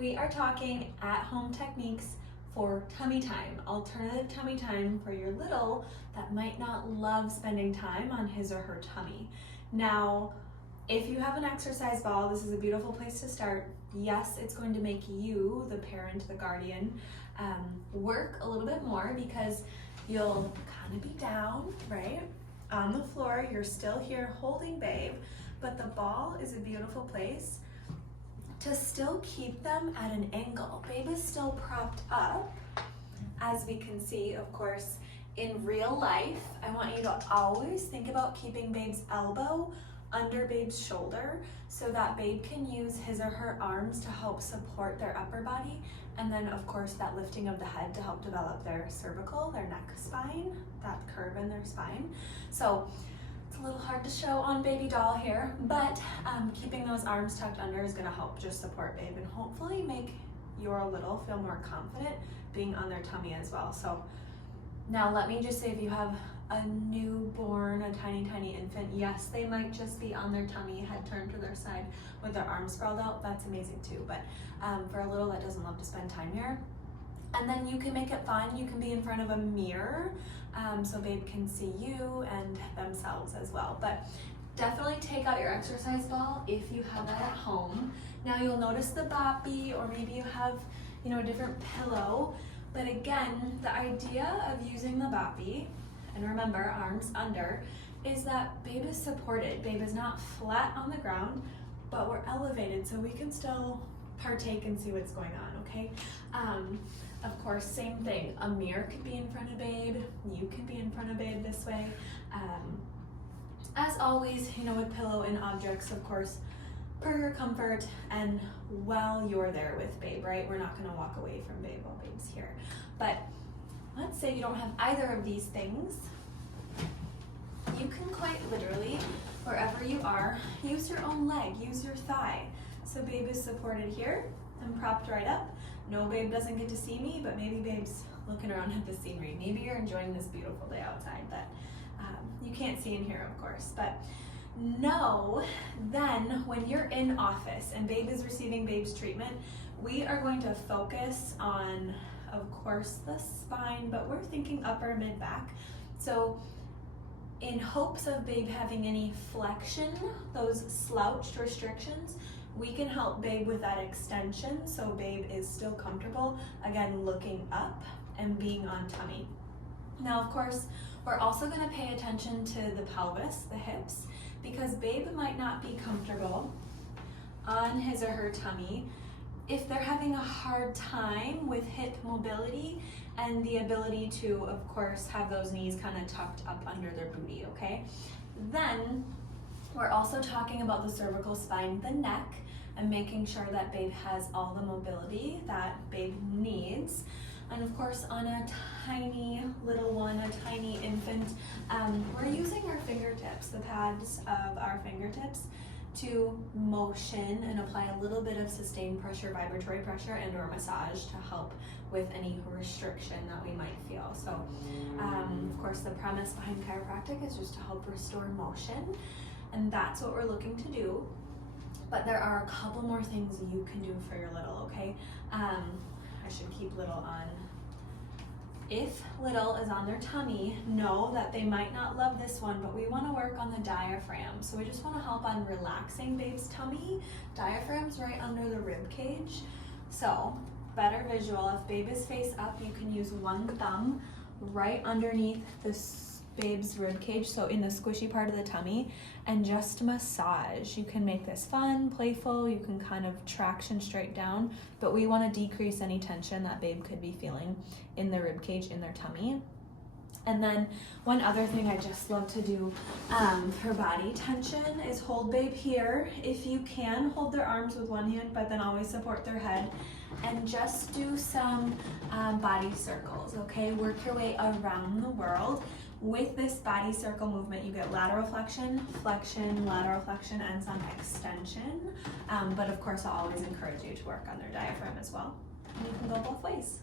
We are talking at-home techniques for tummy time, alternative tummy time for your little that might not love spending time on his or her tummy. Now, if you have an exercise ball, this is a beautiful place to start. Yes, it's going to make you, the parent, the guardian, work a little bit more because you'll kind of be down, right? On the floor, you're still here holding babe, but the ball is a beautiful place to still keep them at an angle. Babe is still propped up, as we can see, of course, in real life. I want you to always think about keeping babe's elbow under babe's shoulder so that babe can use his or her arms to help support their upper body, and then of course that lifting of the head to help develop their cervical, their neck spine, that curve in their spine. So it's a little hard to show on baby doll here, but keeping those arms tucked under is gonna help just support babe and hopefully make your little feel more confident being on their tummy as well. So now let me just say, if you have a newborn, a tiny infant, yes, they might just be on their tummy, head turned to their side with their arms sprawled out. That's amazing too. But for a little that doesn't love to spend time here, and then you can make it fun. You can be in front of a mirror so babe can see you and themselves as well. But definitely take out your exercise ball if you have that at home. Now you'll notice the Boppy, or maybe you have, a different pillow. But again, the idea of using the Boppy, and remember, arms under, is that babe is supported. Babe is not flat on the ground, but we're elevated so we can still partake and see what's going on, okay? Of course, same thing. A mirror could be in front of babe. You can be in front of babe this way. As always, with pillow and objects, of course, per your comfort and while you're there with babe, right? We're not gonna walk away from babe while babe's here. But let's say you don't have either of these things. You can quite literally, wherever you are, use your own leg, use your thigh. So babe is supported here and propped right up. No, babe doesn't get to see me, but maybe babe's looking around at the scenery. Maybe you're enjoying this beautiful day outside that you can't see in here, of course. But know then when you're in office and babe is receiving babe's treatment, we are going to focus on, of course, the spine, but we're thinking upper mid back. So in hopes of babe having any flexion, those slouched restrictions, we can help babe with that extension so babe is still comfortable, again, looking up and being on tummy. Now, of course, we're also going to pay attention to the pelvis, the hips, because babe might not be comfortable on his or her tummy if they're having a hard time with hip mobility and the ability to, of course, have those knees kind of tucked up under their booty, okay? Then we're also talking about the cervical spine, the neck, and making sure that babe has all the mobility that babe needs. And of course, on a tiny little one, a tiny infant, we're using our fingertips, the pads of our fingertips, to motion and apply a little bit of sustained pressure, vibratory pressure, and or massage to help with any restriction that we might feel. So, of course, the premise behind chiropractic is just to help restore motion, and that's what we're looking to do. But there are a couple more things you can do for your little, okay? I should keep little on. If little is on their tummy, know that they might not love this one, but we want to work on the diaphragm. So we just want to help on relaxing babe's tummy. Diaphragm's right under the rib cage. So better visual, if babe is face up, you can use one thumb right underneath this babe's rib cage, so in the squishy part of the tummy, and just massage. You can make this fun, playful, you can kind of traction straight down, but we want to decrease any tension that babe could be feeling in the rib cage, in their tummy. And then one other thing I just love to do for body tension is hold babe here. If you can, hold their arms with one hand, but then always support their head, and just do some body circles, okay? Work your way around the world. With this body circle movement, you get lateral flexion, flexion, lateral flexion, and some extension. But of course, I'll always encourage you to work on their diaphragm as well. And you can go both ways.